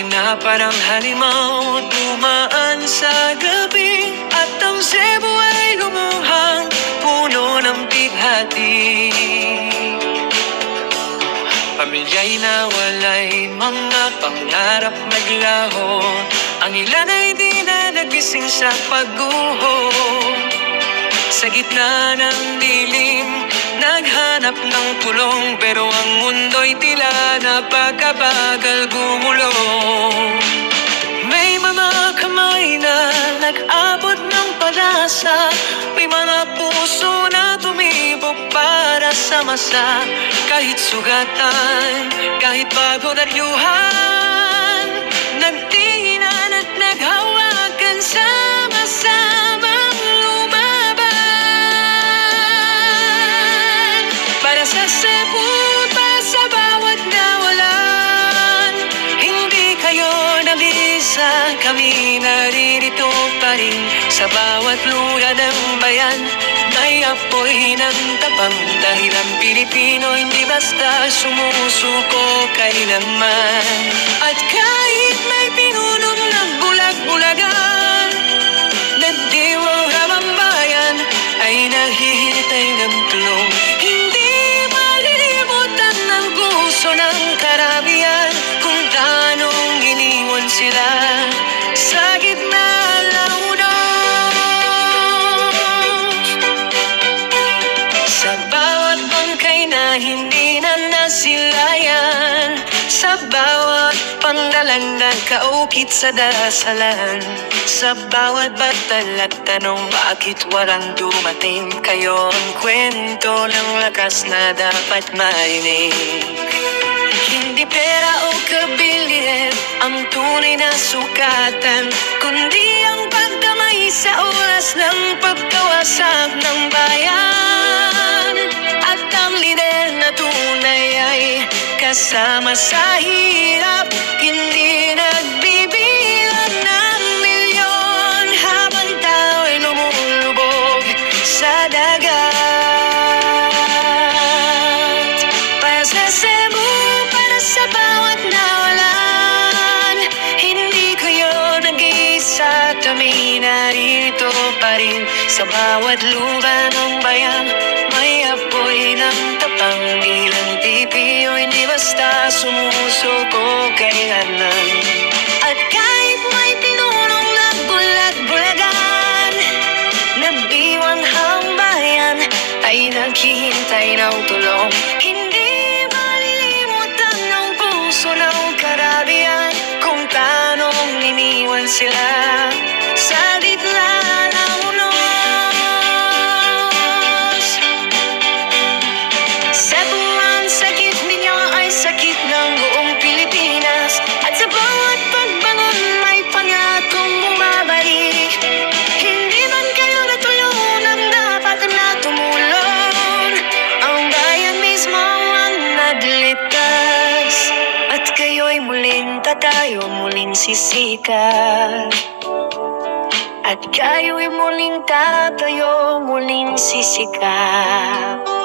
Hangin na parang halimaw, dumaan sa gabi, at ang Cebu ay lumuhang puno ng bighati. Pamilya'y nawalay, mga pangarap naglaho, ang ilan ay di na nagising sa pagguho. Sa gitna ng dilim, naghanap ng tulong, pero ang mundo'y tila napakabagal gumulong. May mga kamay na nag-abot ng pag-asa, may mga puso na tumibok para sa masa. Kahit sugatan, kahit pagod at luhan, nagtinginan at naghawakan, sama-samang lumaban. Para sa Cebu, para sa bawat nawalan, hindi kayo nag-iisa, kami naririto pa rin. Sa bawat lugar ng bayan, may apoy ng tapang, dahil ang Pilipino hindi basta sumusuko kailanman. At kahit may pinunong nagbulag-bulagan, nagdiwang ramang bayan ay naghihintay ng tulong. Hindi malilimutan ng puso ng karamihan kung tanong iniwan sila sa gitna ng sa bawat bangkay na hindi na nasilayan, sa bawat pangalan na kaukit sa dasalan, sa bawat batal at tanong bakit walang dumating, kayo ang kwento ng lakas na dapat marinig. Hindi pera o kabilin ang tunay na sukatan, kundi ang pagdamay sa oras ng pagkawasak ng bayan. At ang lider na tunay ay kasama sa hirap, hindi nagbibilang ng milyon, habang tao'y lumulubog sa dagat. Para sa Cebu, para sa bawat nawalan, hindi kayo nag-iisa, kami narito pa rin. Sa bawat lugar ng bayan, may apoy ng tapang, ilang Pilipino hindi basta sumusuko kailanman. At kahit may pinunong nagbulag-bulagan, nabiwang hambayan ay naghihintay ng tulong. Hindi malilimutan ng puso ng karamihan kung tanong iniwan sila sa gitna ng unos. Cebu, ang sakit ninyo ay sakit ng buong Pilipinas, at sa bawat pagbangon may pangakong bumabalik. Hindi man kayo natulungan, dapat na tumulong. Ang bayan mismo ang nagligtas, at kayo'y muling tatayo, muling sisikat. At kayo'y muling tatayo, muling sisikat.